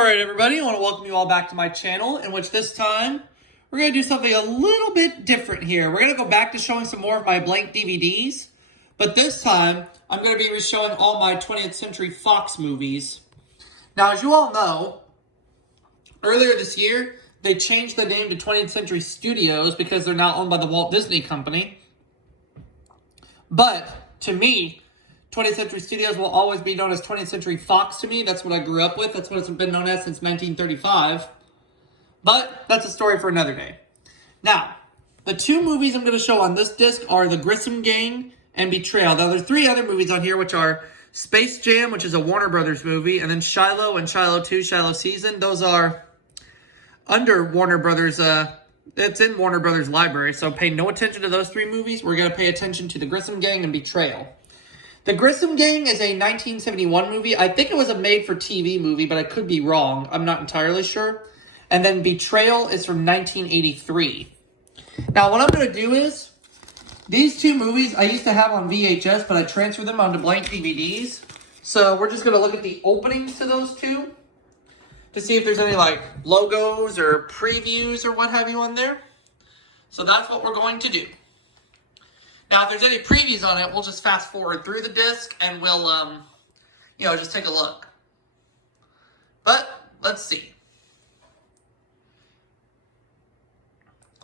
Alright everybody, I want to welcome you all back to my channel, in which this time, we're going to do something a little bit different here. We're going to go back to showing some more of my blank DVDs, but this time, I'm going to be showing all my 20th Century Fox movies. Now, as you all know, earlier this year, they changed the name to 20th Century Studios because they're now owned by the Walt Disney Company. But, to me, 20th Century Studios will always be known as 20th Century Fox to me. That's what I grew up with. That's what it's been known as since 1935. But that's a story for another day. Now, the two movies I'm going to show on this disc are The Grissom Gang and Betrayal. Now, there's three other movies on here, which are Space Jam, which is a Warner Brothers movie, and then Shiloh and Shiloh 2, Shiloh Season. Those are under Warner Brothers. It's in Warner Brothers library, so pay no attention to those three movies. We're going to pay attention to The Grissom Gang and Betrayal. The Grissom Gang is a 1971 movie. I think it was a made-for-TV movie, but I could be wrong. I'm not entirely sure. And then Betrayal is from 1983. Now, what I'm going to do is, these two movies I used to have on VHS, but I transferred them onto blank DVDs. So we're just going to look at the openings to those two to see if there's any, like, logos or previews or what have you on there. So that's what we're going to do. Now, if there's any previews on it, we'll just fast forward through the disc and we'll, just take a look. But, let's see.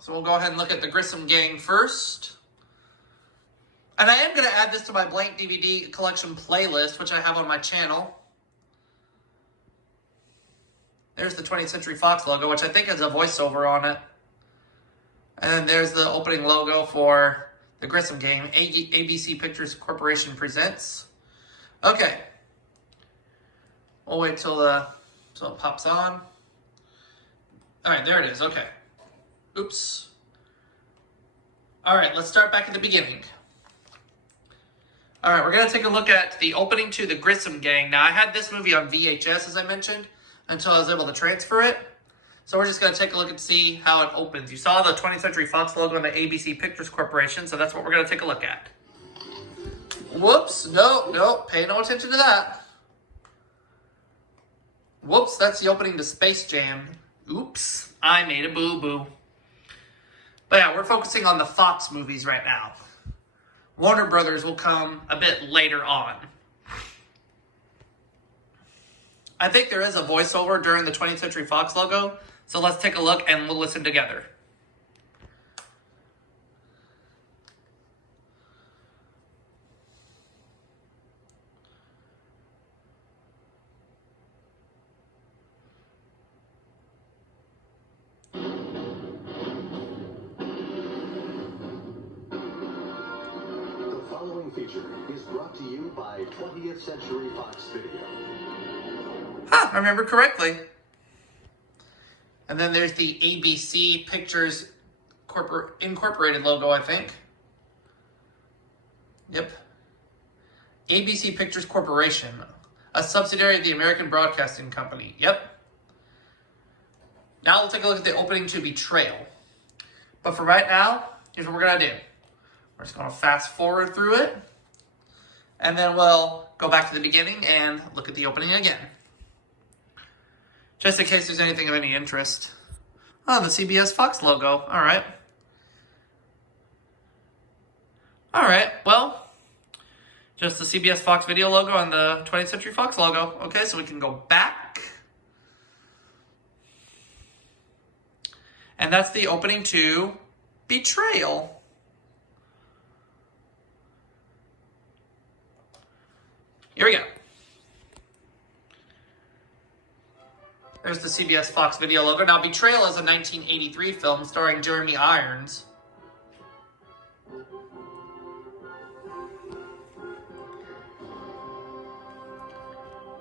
So we'll go ahead and look at the Grissom Gang first. And I am going to add this to my blank DVD collection playlist, which I have on my channel. There's the 20th Century Fox logo, which I think has a voiceover on it. And then there's the opening logo for The Grissom Gang, ABC Pictures Corporation presents. Okay. We'll wait till it pops on. Alright, there it is. Okay. Oops. Alright, let's start back at the beginning. Alright, we're going to take a look at the opening to The Grissom Gang. Now, I had this movie on VHS, as I mentioned, until I was able to transfer it. So we're just going to take a look and see how it opens. You saw the 20th Century Fox logo on the ABC Pictures Corporation, so that's what we're going to take a look at. Whoops, no, pay no attention to that. Whoops, that's the opening to Space Jam. Oops, I made a boo-boo. But yeah, we're focusing on the Fox movies right now. Warner Brothers will come a bit later on. I think there is a voiceover during the 20th Century Fox logo. So let's take a look and we'll listen together. The following feature is brought to you by 20th Century Fox Video. I remember correctly. And then there's the ABC Pictures Incorporated logo, I think. Yep. ABC Pictures Corporation, a subsidiary of the American Broadcasting Company. Yep. Now we'll take a look at the opening to Betrayal. But for right now, here's what we're going to do. We're just going to fast forward through it. And then we'll go back to the beginning and look at the opening again. Just in case there's anything of any interest. Oh, the CBS Fox logo. All right. All right, well, just the CBS Fox video logo and the 20th Century Fox logo. Okay, so we can go back. And that's the opening to Betrayal. Here we go. There's the CBS Fox video logo. Now, Betrayal is a 1983 film starring Jeremy Irons.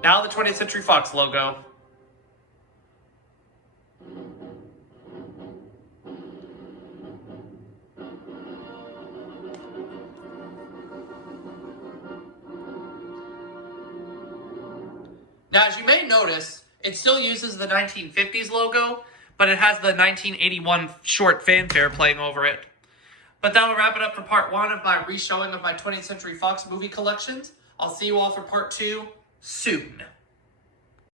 Now the 20th Century Fox logo. Now, as you may notice, it still uses the 1950s logo, but it has the 1981 short fanfare playing over it. But that'll wrap it up for part 1 of my re-showing of my 20th Century Fox movie collections. I'll see you all for part 2 soon.